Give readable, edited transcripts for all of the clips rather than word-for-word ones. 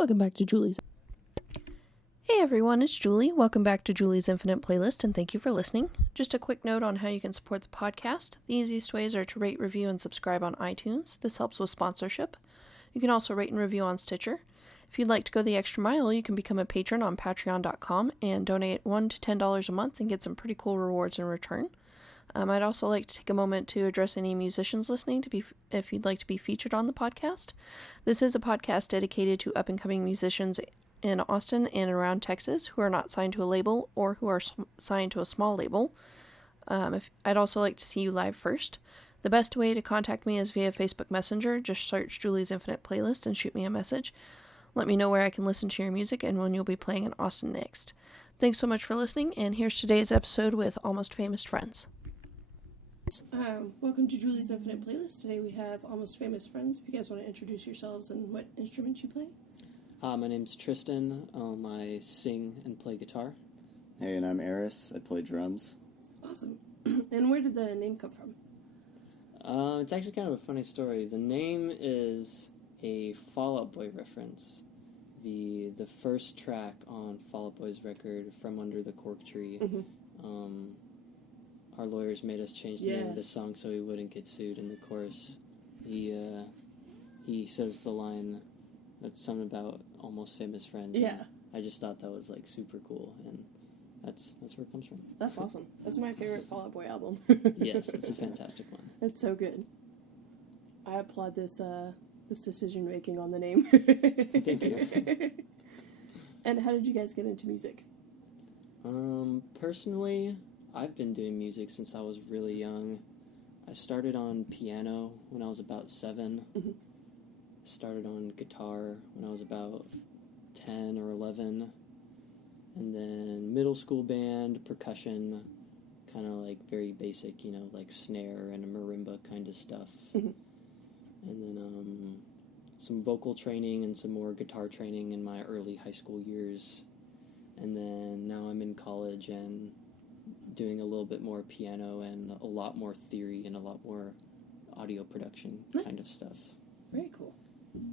Welcome back to Julie's. Hey everyone, it's Julie. Welcome back to Julie's Infinite Playlist, and thank you for listening. Just a quick note on how you can support the podcast. The easiest ways are to rate, review, and subscribe on iTunes. This helps with sponsorship. You can also rate and review on Stitcher. If you'd like to go the extra mile, you can become a patron on patreon.com and donate $1 to $10 a month and get some pretty cool rewards in return. I'd also like to take a moment to address any musicians listening if you'd like to be featured on the podcast. This is a podcast dedicated to up-and-coming musicians in Austin and around Texas who are not signed to a label or who are signed to a small label. I'd also like to see you live first. The best way to contact me is via Facebook Messenger. Just search Julie's Infinite Playlist and shoot me a message. Let me know where I can listen to your music and when you'll be playing in Austin next. Thanks so much for listening, and here's today's episode with Almost Famous Friends. Welcome to Julie's Infinite Playlist. Today we have Almost Famous Friends. If you guys want to introduce yourselves and what instruments you play. My name's Tristan. I sing and play guitar. Hey, and I'm Eris. I play drums. Awesome. And where did the name come from? It's actually kind of a funny story. The name is a Fall Out Boy reference. The first track on Fall Out Boy's record, From Under the Cork Tree, our lawyers made us change the name of the song so we wouldn't get sued. In the chorus, he says the line that's something about almost famous friends. Yeah. I just thought that was like super cool, and that's where it comes from. That's awesome. That's my favorite Fall Out Boy album. Yes, it's a fantastic one. It's so good. I applaud this decision making on the name. Thank you. And how did you guys get into music? Personally, I've been doing music since I was really young. I started on piano when I was about 7. Mm-hmm. Started on guitar when I was about 10 or 11. And then middle school band, percussion, kind of like very basic, like snare and a marimba kind of stuff. Mm-hmm. And then some vocal training and some more guitar training in my early high school years. And then now I'm in college and doing a little bit more piano and a lot more theory and a lot more audio production kind of stuff. Very cool.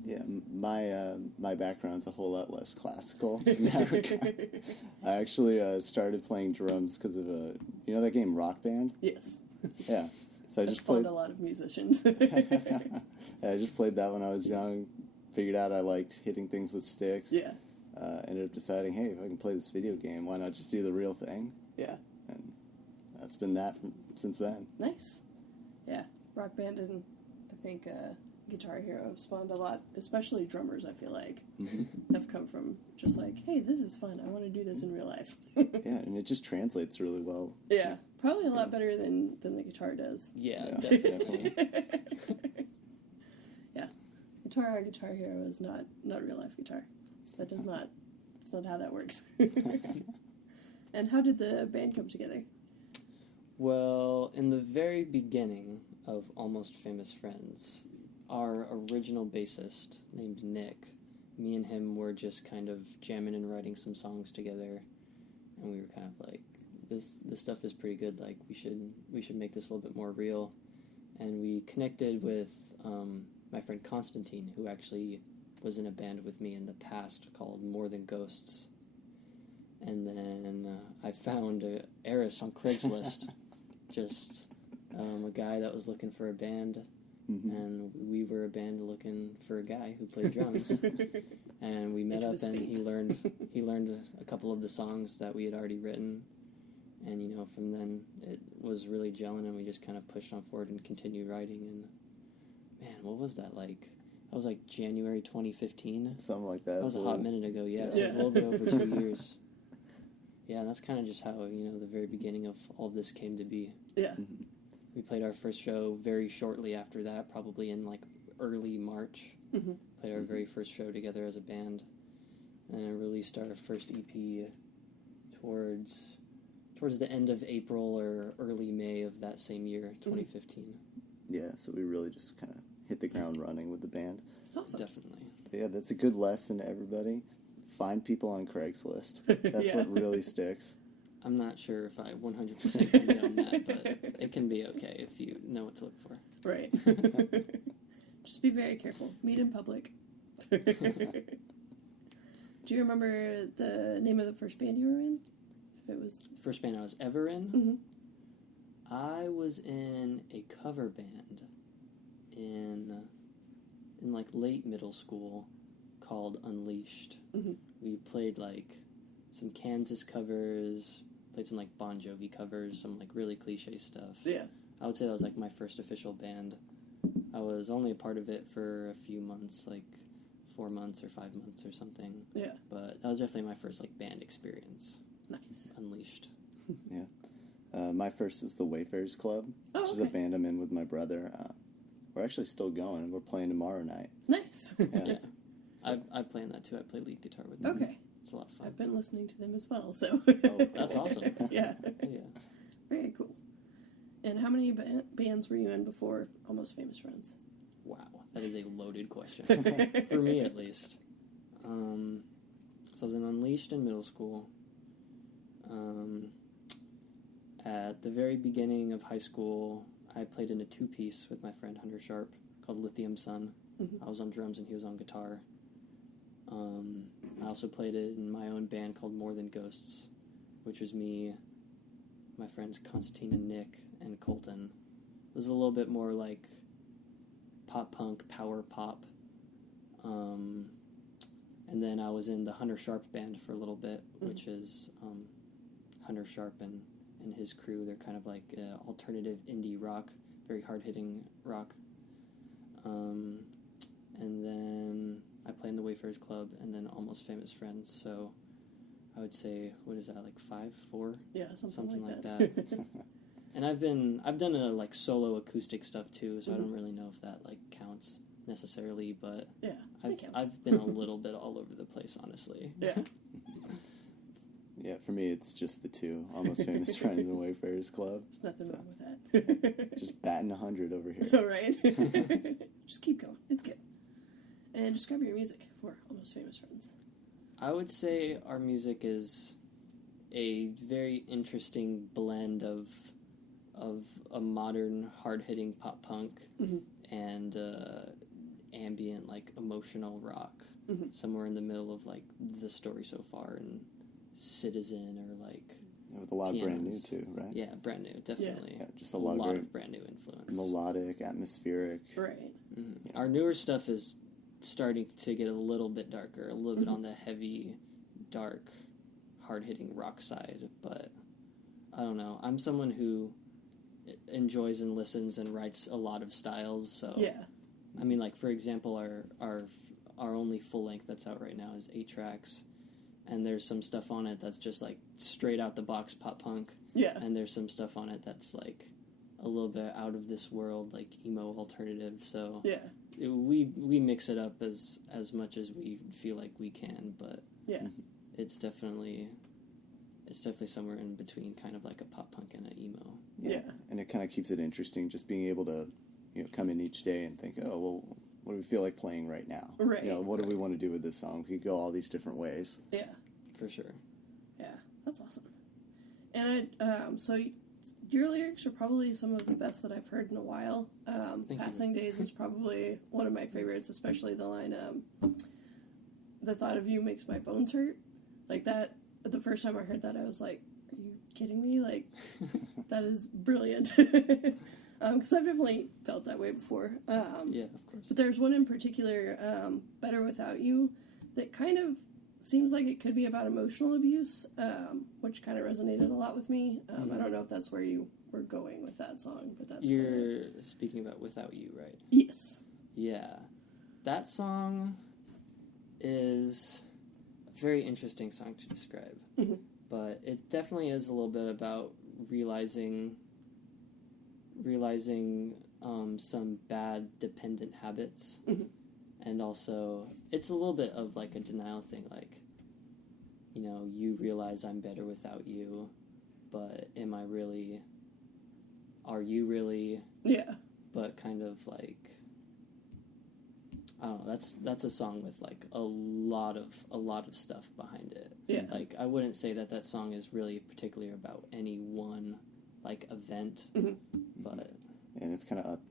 Yeah, my background's a whole lot less classical in that regard. I actually started playing drums because of that game Rock Band? Yes. Yeah. So I just played played a lot of musicians. I just played that when I was young. Figured out I liked hitting things with sticks. Yeah. Ended up deciding, hey, if I can play this video game, why not just do the real thing? Yeah. And that's been that since then. Nice. Yeah. Rock Band and I think Guitar Hero have spawned a lot, especially drummers, I feel like, have come from just like, hey, this is fun. I want to do this in real life. Yeah, and it just translates really well. Yeah. Probably a lot better than the guitar does. Yeah, definitely. Yeah. Guitar Hero is not real life guitar. That's not how that works. And how did the band come together? Well, in the very beginning of Almost Famous Friends, our original bassist, named Nick, me and him were just kind of jamming and writing some songs together, and we were kind of like, this stuff is pretty good, like, we should make this a little bit more real. And we connected with my friend Constantine, who actually was in a band with me in the past called More Than Ghosts. And then I found Eris on Craigslist, just a guy that was looking for a band, and we were a band looking for a guy who played drums. And we met up, and he learned a couple of the songs that we had already written, and from then it was really gelling, and we just kind of pushed on forward and continued writing. And man, what was that like? That was like January 2015. Something like that. That was a hot minute ago. Yeah, so it was a little bit over 2 years. Yeah, and that's kind of just how, the very beginning of all of this came to be. Yeah. Mm-hmm. We played our first show very shortly after that, probably in like early March. Mm-hmm. Played our very first show together as a band, and released our first EP towards the end of April or early May of that same year, 2015. Yeah, so we really just kind of hit the ground running with the band. Awesome. Definitely. But yeah, that's a good lesson to everybody. Find people on Craigslist. That's what really sticks. I'm not sure if I 100% condone that, but it can be okay if you know what to look for. Right. Just be very careful. Meet in public. Do you remember the name of the first band you were in? If it was... First band I was ever in? Mm-hmm. I was in a cover band in like late middle school called Unleashed. Mm-hmm. We played like some Kansas covers, played some like Bon Jovi covers, some like really cliche stuff. Yeah. I would say that was like my first official band. I was only a part of it for a few months, like 4 months or 5 months or something. Yeah. But that was definitely my first like band experience. Nice. Unleashed. Yeah. My first was the Wayfarers Club, Oh, which is a band I'm in with my brother. We're actually still going. We're playing tomorrow night. Nice. Yeah. So- I play in that too. I play lead guitar with them. Okay. It's a lot of fun. I've been listening to them as well, so... Oh, That's awesome. Yeah. Yeah. Very cool. And how many bands were you in before Almost Famous Friends? Wow. That is a loaded question. For me, at least. So I was in Unleashed in middle school. At the very beginning of high school, I played in a two-piece with my friend Hunter Sharp called Lithium Sun. Mm-hmm. I was on drums and he was on guitar. I also played in my own band called More Than Ghosts, which was me, my friends Constantine and Nick, and Colton. It was a little bit more like pop-punk, power pop. And then I was in the Hunter Sharp band for a little bit, which is Hunter Sharp and his crew. They're kind of like alternative indie rock, very hard-hitting rock. And then I play in the Wayfarers Club, and then Almost Famous Friends. So I would say, what is that, like 5, 4? Yeah, something like that. that. And I've done a like solo acoustic stuff too, so I don't really know if that like counts necessarily, but Yeah, it counts. I've been a little bit all over the place, honestly. Yeah. Yeah, for me, it's just the two, Almost Famous Friends and Wayfarers Club. There's nothing So, wrong with that. just batting 100 over here. All right. Just keep going. It's good. And describe your music for Almost Famous Friends. I would say our music is a very interesting blend of a modern hard-hitting pop punk and ambient like emotional rock, somewhere in the middle of like The Story So Far and Citizen, or like With a lot of brand new pianos. too, right? Yeah, brand new, definitely. Yeah, just a lot of brand new influence. melodic, atmospheric. Right. Yeah. Our newer stuff is starting to get a little bit darker, a little bit on the heavy, dark, hard-hitting rock side, but I don't know. I'm someone who enjoys and listens and writes a lot of styles, so Yeah. I mean, like, for example, our only full length that's out right now is 8 tracks, and there's some stuff on it that's just like straight out the box pop punk, Yeah. and there's some stuff on it that's like a little bit out of this world, like emo alternative. So Yeah. we mix it up as much as we feel like we can, but Yeah. it's definitely somewhere in between, kind of like a pop punk and an emo. Yeah. And it kind of keeps it interesting, just being able to, come in each day and think, oh, well, what do we feel like playing right now? Right. What do we want to do with this song? We could go all these different ways. Yeah. For sure. Yeah. That's awesome. And so your lyrics are probably some of the best that I've heard in a while. Thank you. Passing Days is probably one of my favorites, especially the line, the thought of you makes my bones hurt. Like that, the first time I heard that, I was like, are you kidding me? Like, that is brilliant. Because I've definitely felt that way before. Yeah, of course. But there's one in particular, Better Without You, that kind of seems like it could be about emotional abuse, which kind of resonated a lot with me. I don't know if that's where you were going with that song, but that's You're speaking about Without You, right? Yes. Yeah. That song is a very interesting song to describe. But it definitely is a little bit about realizing some bad dependent habits. And also, it's a little bit of like a denial thing, like, you realize I'm better without you, but are you really? Yeah. But kind of like, I don't know, that's a song with like a lot of stuff behind it. Yeah. Like, I wouldn't say that song is really particularly about any one like event, but And it's kind of up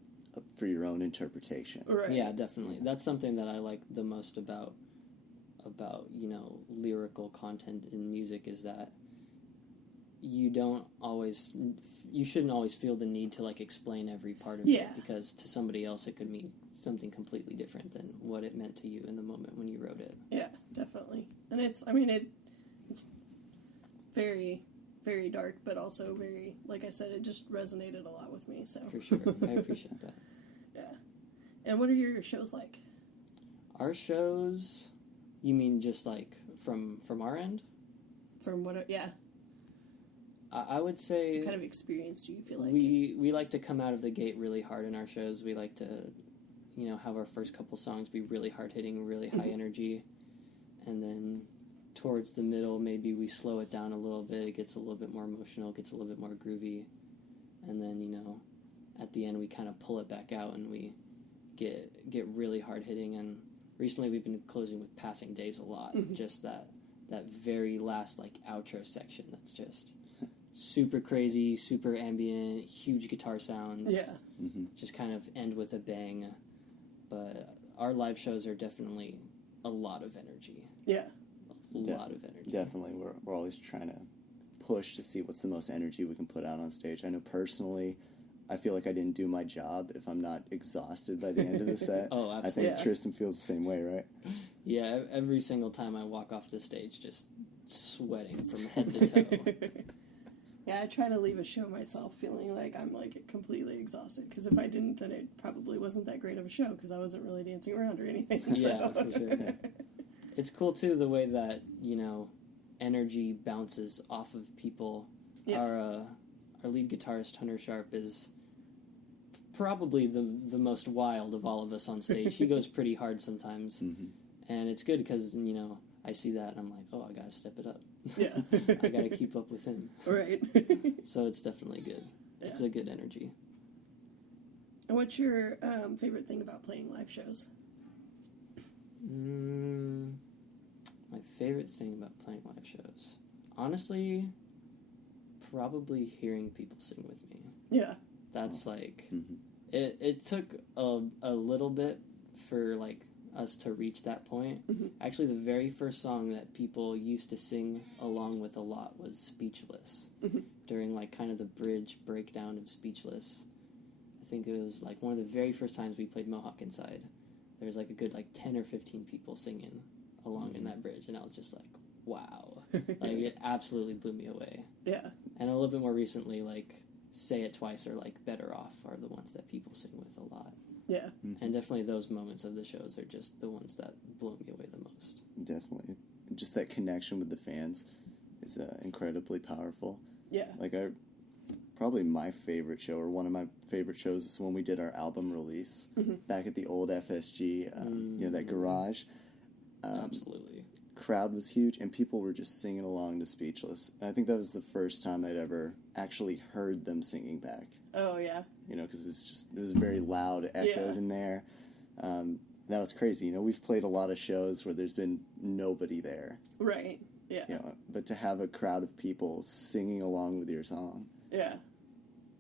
for your own interpretation. Right. yeah, definitely. That's something that I like the most about lyrical content in music is that you shouldn't always feel the need to like explain every part of it, because to somebody else it could mean something completely different than what it meant to you in the moment when you wrote it. Yeah, definitely. And it's very, very dark, but also very, like I said, it just resonated a lot with me. So for sure, I appreciate that. Yeah. And what are your shows like? Our shows, you mean just like from our end? From what? Yeah. I would say. What kind of experience do you feel like? We like to come out of the gate really hard in our shows. We like to, have our first couple songs be really hard hitting, really high energy, and then towards the middle, maybe we slow it down a little bit. It gets a little bit more emotional, gets a little bit more groovy, and then at the end we kind of pull it back out and we get really hard hitting. And recently we've been closing with Passing Days a lot. Just that very last like outro section that's just super crazy, super ambient, huge guitar sounds. Yeah. Just kind of end with a bang. But our live shows are definitely a lot of energy. Yeah. A lot of energy. Definitely. We're always trying to push to see what's the most energy we can put out on stage. I know personally, I feel like I didn't do my job if I'm not exhausted by the end of the set. Oh, absolutely. I think Tristan feels the same way, right? Yeah, every single time I walk off the stage just sweating from head to toe. Yeah, I try to leave a show myself feeling like I'm like completely exhausted, because if I didn't, then it probably wasn't that great of a show because I wasn't really dancing around or anything. Yeah, for sure. It's cool too the way that energy bounces off of people. Yeah. Our lead guitarist Hunter Sharp is probably the most wild of all of us on stage. He goes pretty hard sometimes, and it's good because I see that and I'm like, oh, I gotta step it up. Yeah. I gotta keep up with him. Right. So it's definitely good. Yeah. It's a good energy. And what's your favorite thing about playing live shows? My favorite thing about playing live shows, honestly, probably hearing people sing with me. Yeah. That's like, it took a little bit for like us to reach that point. Actually, the very first song that people used to sing along with a lot was Speechless. During like kind of the bridge breakdown of Speechless. I think it was like one of the very first times we played Mohawk Inside. There was like a good like 10 or 15 people singing along in that bridge, and I was just like, wow. Like it absolutely blew me away. Yeah. And a little bit more recently, like Say It Twice or like Better Off are the ones that people sing with a lot. Yeah. And definitely those moments of the shows are just the ones that blow me away the most. Definitely. Just that connection with the fans is incredibly powerful. Yeah. Like probably my favorite show, or one of my favorite shows, is when we did our album release back at the old FSG, that garage. Absolutely. Crowd was huge, and people were just singing along to Speechless. And I think that was the first time I'd ever actually heard them singing back. Oh, yeah. Because it was very loud, echoed in there. That was crazy. We've played a lot of shows where there's been nobody there. Right, yeah. But to have a crowd of people singing along with your song. Yeah.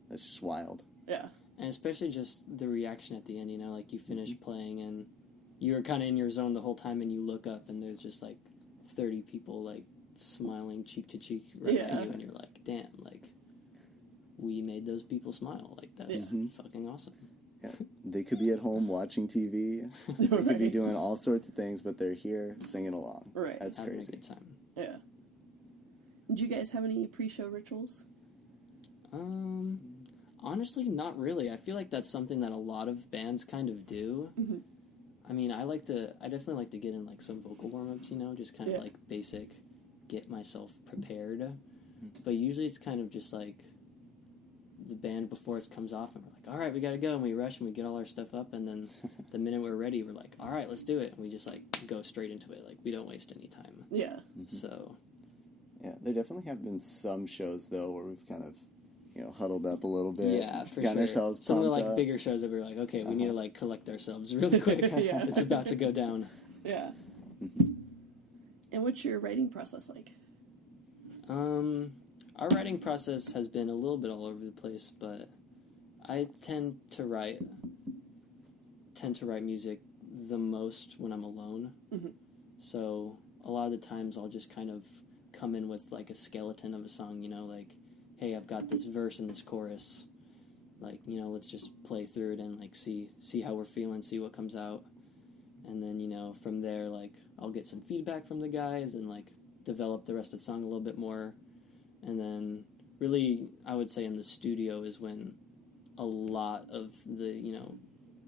That's just wild. Yeah. And especially just the reaction at the end, like you finish playing and you're kind of in your zone the whole time and you look up and there's just like 30 people like smiling cheek to cheek right at you, and you're like, damn, like we made those people smile. Like that's fucking awesome. Yeah. They could be at home watching TV. They could be doing all sorts of things, but they're here singing along. Right. That's having crazy. A good time. Yeah. Do you guys have any pre-show rituals? Honestly, not really. I feel like that's something that a lot of bands kind of do. I mean, I definitely like to get in like some vocal warm-ups, just kind of like basic, get myself prepared. But usually it's kind of just like the band before it comes off and we're like, all right, we gotta go, and we rush and we get all our stuff up, and then the minute we're ready, we're like, all right, let's do it, and we just like go straight into it. Like we don't waste any time. Yeah. So. Yeah, there definitely have been some shows though where we've kind of huddled up a little bit. Yeah, for sure. Ourselves some of the like bigger shows that we were like, okay, we need to like collect ourselves really quick. Yeah. It's about to go down. Yeah. And what's your writing process like? Our writing process has been a little bit all over the place, but I tend to write music the most when I'm alone. So a lot of the times I'll just kind of come in with like a skeleton of a song, you know, like, hey, I've got this verse and this chorus, like, you know, let's just play through it and like see how we're feeling, see what comes out. And then, you know, from there, like, I'll get some feedback from the guys and like develop the rest of the song a little bit more. And then really, I would say in the studio is when a lot of the, you know,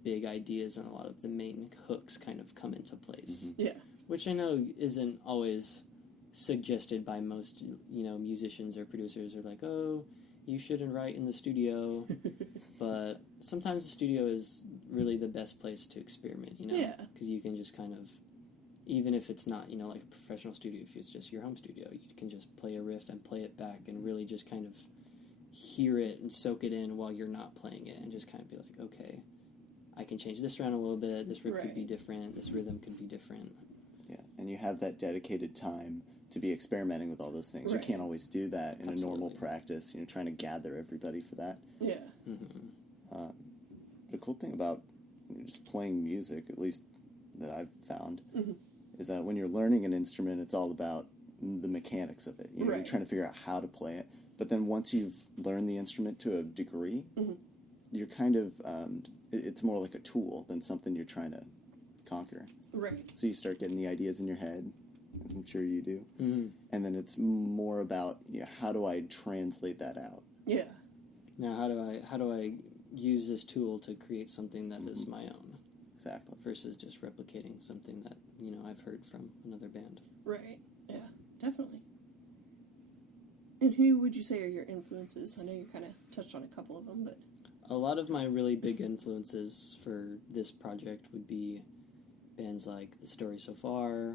big ideas and a lot of the main hooks kind of come into place. Mm-hmm. Yeah. Which I know isn't always suggested by most, you know, musicians or producers are like, oh, you shouldn't write in the studio. But sometimes the studio is really the best place to experiment, you know? Yeah. Because you can just kind of, even if it's not, you know, like a professional studio, if it's just your home studio, you can just play a riff and play it back and really just kind of hear it and soak it in while you're not playing it and just kind of be like, okay, I can change this around a little bit, this riff could be different, this rhythm could be different. Yeah, and you have that dedicated time to be experimenting with all those things. Right. You can't always do that in Absolutely. a normal practice, you know, trying to gather everybody for that. Yeah. Mm-hmm. But a cool thing about, you know, just playing music, at least that I've found, mm-hmm. is that when you're learning an instrument, it's all about the mechanics of it. You know, right. You're trying to figure out how to play it. But then once you've learned the instrument to a degree, mm-hmm. you're kind of, it's more like a tool than something you're trying to conquer. Right. So you start getting the ideas in your head, as I'm sure you do. Mm-hmm. And then it's more about, you know, how do I translate that out? Yeah. Now, how do I use this tool to create something that is my own? Exactly. Versus just replicating something that, you know, I've heard from another band. Right. Yeah, definitely. And who would you say are your influences? I know you kind of touched on a couple of them, but... A lot of my really big influences for this project would be bands like The Story So Far,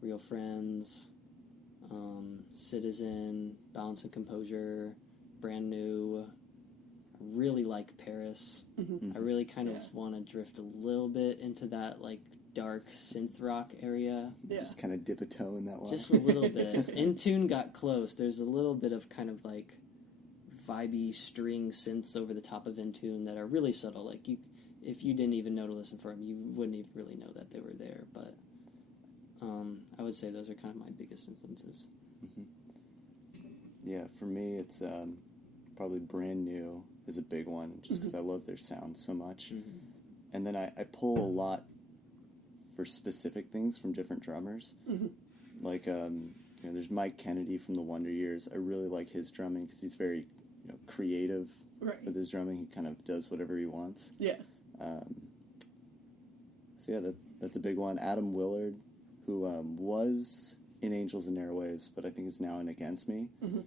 Real Friends, Citizen, Balance and Composure, Brand New. I really like Paris. Mm-hmm. I really kind of want to drift a little bit into that like dark synth rock area. Yeah. Just kind of dip a toe in that one. Just a little bit. In Tune got close. There's a little bit of kind of like vibey string synths over the top of In Tune that are really subtle. Like if you didn't even know to listen for them, you wouldn't even really know that they were there. But I would say those are kind of my biggest influences. Mm-hmm. Yeah, for me, it's probably Brand New is a big one, just because I love their sound so much. Mm-hmm. And then I pull a lot for specific things from different drummers. Mm-hmm. Like, you know, there's Mike Kennedy from the Wonder Years. I really like his drumming because he's very, you know, creative with his drumming. He kind of does whatever he wants. Yeah. So yeah, that's a big one. Adam Willard, who was in Angels and Airwaves, but I think is now in Against Me. Mm-hmm.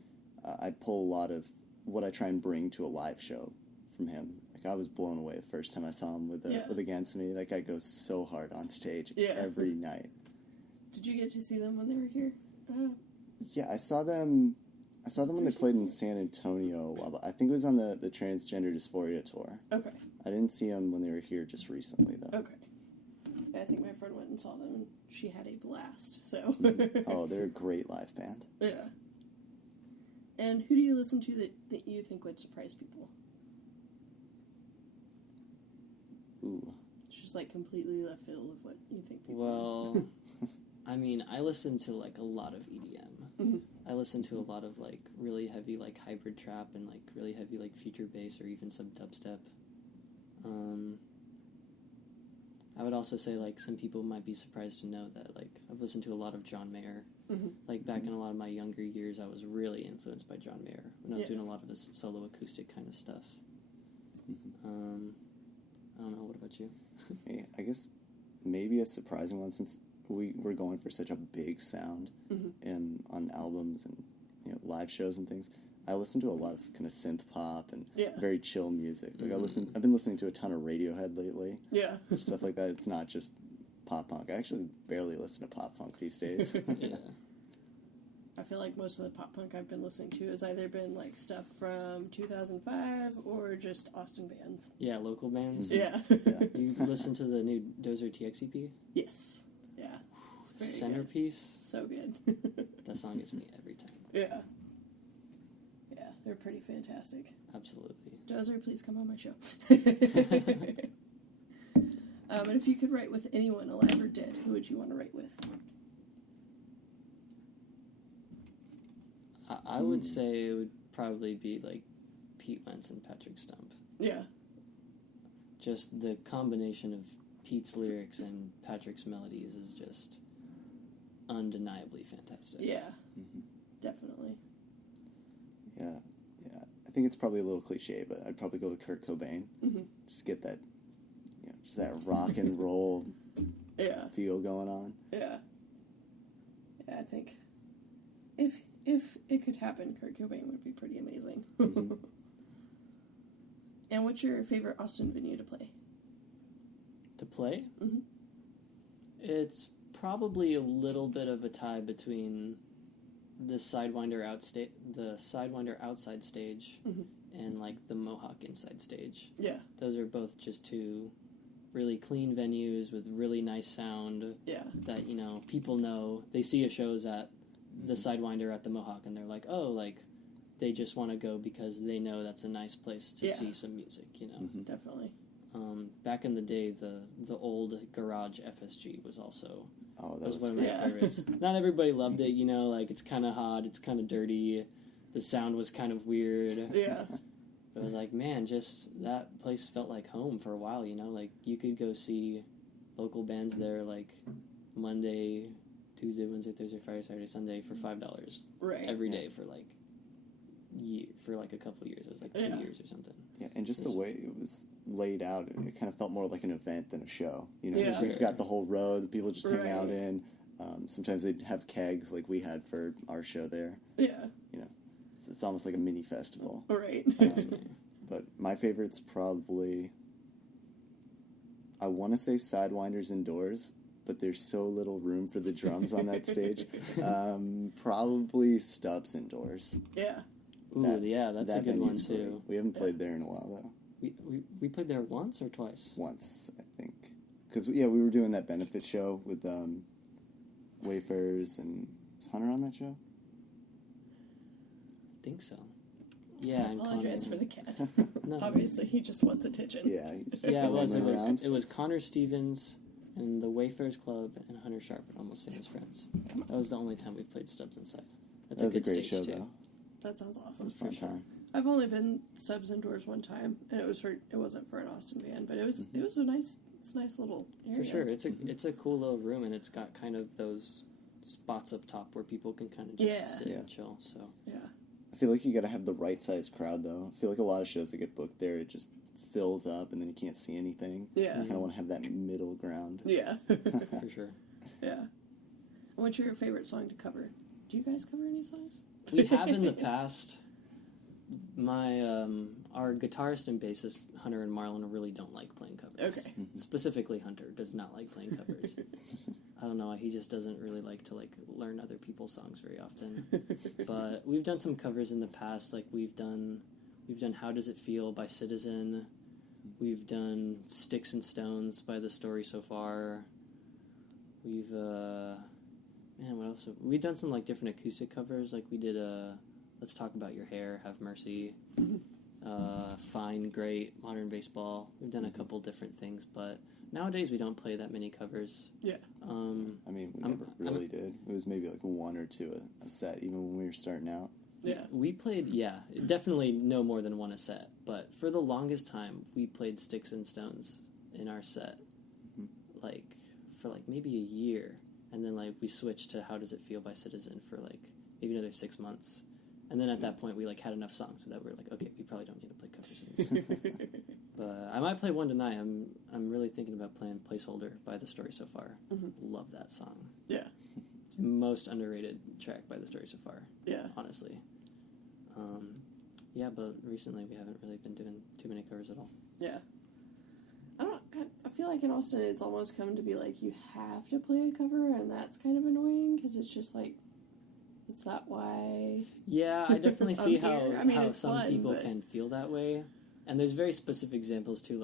I pull a lot of what I try and bring to a live show from him. Like, I was blown away the first time I saw him with Against Me. That guy goes so hard on stage every night. Did you get to see them when they were here? Yeah, I saw them when they played in San Antonio. I think it was on the Transgender Dysphoria tour. Okay. I didn't see them when they were here just recently, though. Okay. Yeah, I think my friend went and saw them, and she had a blast, so... Oh, they're a great live band. Yeah. And who do you listen to that you think would surprise people? Ooh. It's just like completely left field of what you think people... Well, I mean, I listen to like a lot of EDM. Mm-hmm. I listen to a lot of like really heavy like hybrid trap and like really heavy like future bass or even some dubstep. I would also say like some people might be surprised to know that like I've listened to a lot of John Mayer. Mm-hmm. Like back in a lot of my younger years, I was really influenced by John Mayer when I was doing a lot of his solo acoustic kind of stuff. Mm-hmm. I don't know. What about you? Yeah, I guess maybe a surprising one, since we're going for such a big sound on albums and, you know, live shows and things. I listen to a lot of kind of synth pop and very chill music. Like I've been listening to a ton of Radiohead lately. Yeah. Stuff like that. It's not just pop punk. I actually barely listen to pop punk these days. Yeah. I feel like most of the pop punk I've been listening to has either been like stuff from 2005 or just Austin bands. Yeah, local bands. Yeah. You listen to the new Dozer TX EP? Yes. Yeah. It's very Centerpiece. good. So good. That song gets me every time. Yeah. Yeah, they're pretty fantastic. Absolutely. Dozer, please come on my show. And if you could write with anyone, alive or dead, who would you want to write with? I would say it would probably be like Pete Wentz and Patrick Stump. Yeah. Just the combination of Pete's lyrics and Patrick's melodies is just undeniably fantastic. Yeah. Definitely. Yeah. I think it's probably a little cliche, but I'd probably go with Kurt Cobain. Just get that, just that rock and roll feel going on. Yeah. Yeah, I think if it could happen, Kurt Cobain would be pretty amazing. And what's your favorite Austin venue to play? To play? It's probably a little bit of a tie between the Sidewinder outside stage and like the Mohawk inside stage. Yeah. Those are both just two really clean venues with really nice sound. Yeah. That, people know. They see a shows at the Sidewinder at the Mohawk and they're like, oh, like, they just want to go because they know that's a nice place to see some music, Definitely. Back in the day, the old garage FSG was also was one of my favorites. Not everybody loved it, like it's kind of hot, it's kind of dirty, the sound was kind of weird. Yeah. But I was like, man, just that place felt like home for a while, like you could go see local bands there like Monday, Tuesday, Wednesday, Thursday, Friday, Saturday, Sunday for $5 every day for like a couple of years. It was like 2 years or something. Yeah, and just the way it was laid out, it kind of felt more like an event than a show. Yeah. So you've got the whole row that people just hang out in. Sometimes they'd have kegs like we had for our show there. Yeah. It's almost like a mini festival. Right. But my favorite's probably, I want to say Sidewinders indoors, but there's so little room for the drums on that stage. Probably Stubbs indoors. Yeah. Ooh, that's a good one too. We haven't played there in a while though. We played there once or twice? Once, I think. Because, we were doing that benefit show with Wayfarers, and was Hunter on that show? I think so. Yeah, I apologize for the cat. No. Obviously, he just wants attention. Yeah, he's just it was Connor Stevens and the Wayfarers Club and Hunter Sharp and Almost Famous Friends. That was the only time we've played Stubbs inside. That was a great show, though. That sounds awesome. It was a fun time. I've only been Stubbs indoors one time, and it wasn't for an Austin band, but it was a nice little area. For sure, it's a cool little room, and it's got kind of those spots up top where people can kind of just sit and chill. So I feel like you got to have the right size crowd, though. I feel like a lot of shows that get booked there, it just fills up, and then you can't see anything. Yeah, you kind of want to have that middle ground. Yeah, for sure. Yeah. What's your favorite song to cover? Do you guys cover any songs? We have in the past. Our guitarist and bassist Hunter and Marlon really don't like playing covers. Okay. Specifically, Hunter does not like playing covers. I don't know. He just doesn't really like to learn other people's songs very often. But we've done some covers in the past. Like we've done "How Does It Feel" by Citizen. We've done "Sticks and Stones" by The Story So Far. We've what else? We've done some different acoustic covers. Like we did "Let's Talk About Your Hair," "Have Mercy," "Fine," "Great," "Modern Baseball." We've done a couple different things, but nowadays we don't play that many covers. Yeah. We never really did. It was maybe one or two a set, even when we were starting out. Yeah. We played, definitely no more than one a set, but for the longest time, we played Sticks and Stones in our set, for maybe a year, and then we switched to "How Does It Feel" by Citizen for maybe another 6 months. And then at that point, we had enough songs so that we're okay, we probably don't need to play covers anymore. But I might play one tonight. I'm really thinking about playing "Placeholder" by The Story So Far. Love that song. Yeah, it's the most underrated track by The Story So Far. Yeah, honestly. But recently we haven't really been doing too many covers at all. Yeah. I feel like in Austin it's almost come to be you have to play a cover, and that's kind of annoying because it's just it's not why. Yeah, I definitely see how some fun, people can feel that way. And there's very specific examples too,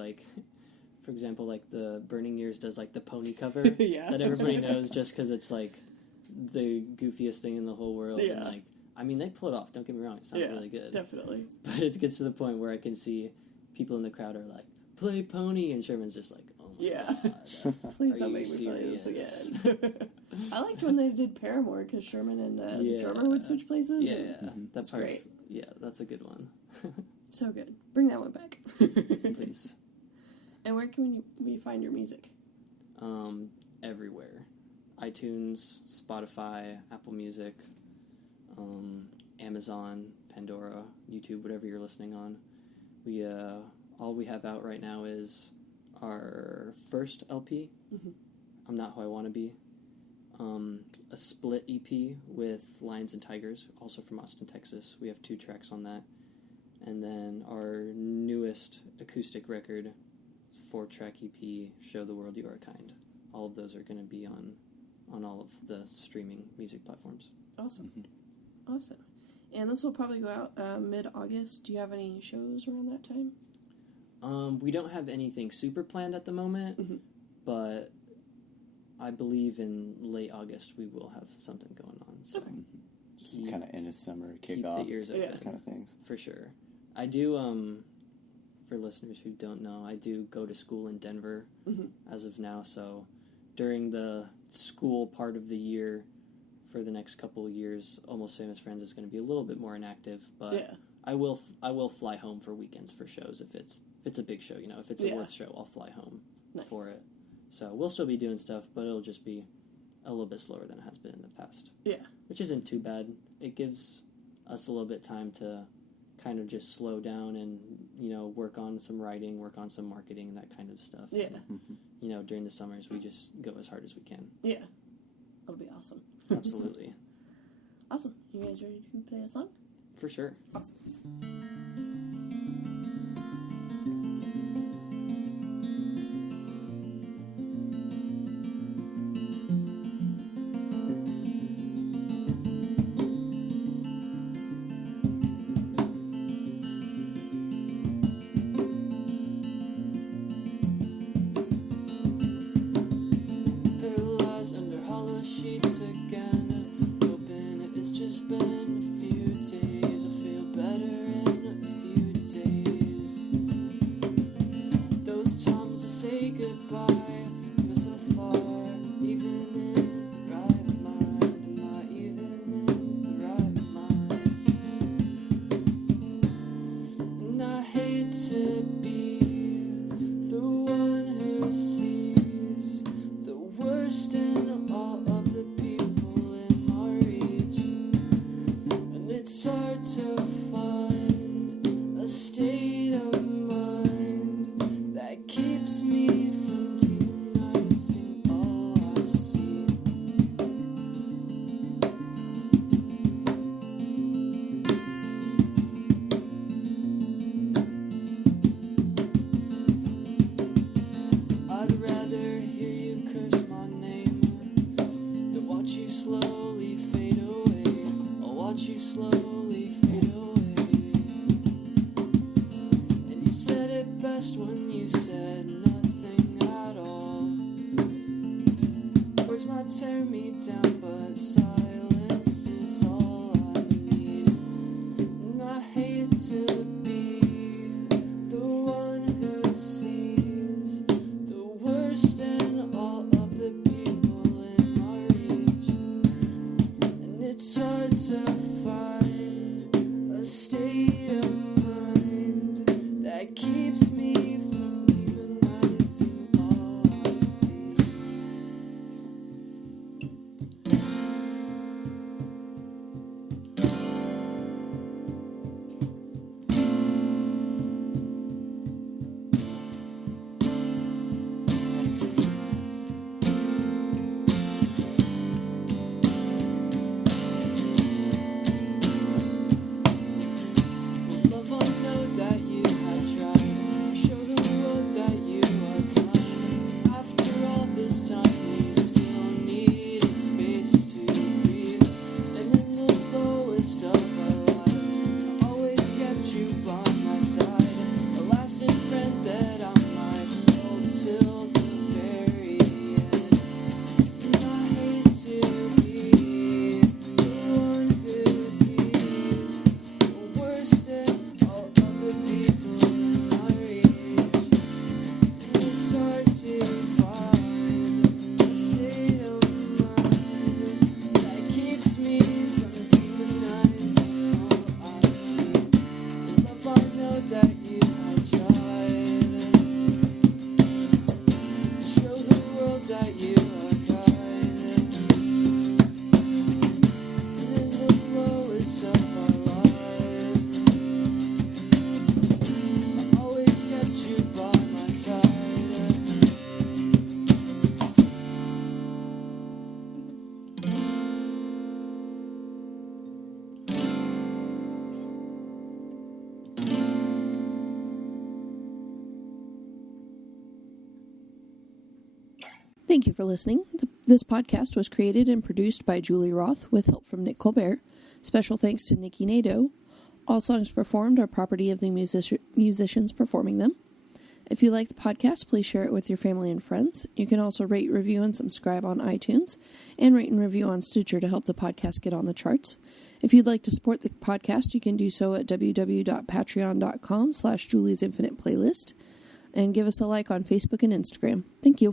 for example, the Burning Years does the pony cover that everybody knows just because it's the goofiest thing in the whole world. Yeah. And they pull it off, don't get me wrong, it sounds really good. Definitely. But it gets to the point where I can see people in the crowd are play pony, and Sherman's just oh Yeah. Please don't make me play this again. I liked when they did Paramore because Sherman and the drummer would switch places. Yeah, that's great. Yeah, that's a good one. So good. Bring that one back. Please. And where can we find your music? Everywhere. iTunes, Spotify, Apple Music, Amazon, Pandora, YouTube, whatever you're listening on. We all we have out right now is our first LP, I'm Not Who I Want to Be, a split EP with Lions and Tigers, also from Austin, Texas. We have 2 tracks on that. And then our newest acoustic record, 4-track EP, Show the World You Are Kind. All of those are going to be on all of the streaming music platforms. Awesome. Awesome. And this will probably go out mid-August. Do you have any shows around that time? We don't have anything super planned at the moment, but I believe in late August we will have something going on. So just kind of end of summer keep kickoff, the ears open, kind of things. For sure. I do. For listeners who don't know, I do go to school in Denver as of now. So during the school part of the year, for the next couple of years, Almost Famous Friends is going to be a little bit more inactive. But I will fly home for weekends for shows if it's a big show. If it's a worth show, I'll fly home for it. So we'll still be doing stuff, but it'll just be a little bit slower than it has been in the past. Yeah. Which isn't too bad. It gives us a little bit time to kind of just slow down and, work on some writing, work on some marketing, that kind of stuff. Yeah. And, during the summers, we just go as hard as we can. Yeah. That'll be awesome. Absolutely. Awesome. You guys ready to play a song? For sure. Awesome. Thank you for listening. This podcast was created and produced by Julie Roth with help from Nick Colbert. Special thanks to Nikki Nadeau. All songs performed are property of the musicians performing them. If you like the podcast, please share it with your family and friends. You can also rate, review, and subscribe on iTunes, and rate and review on Stitcher to help the podcast get on the charts. If you'd like to support the podcast, you can do so at www.patreon.com/Julie's Infinite Playlist, and give us a like on Facebook and Instagram. Thank you.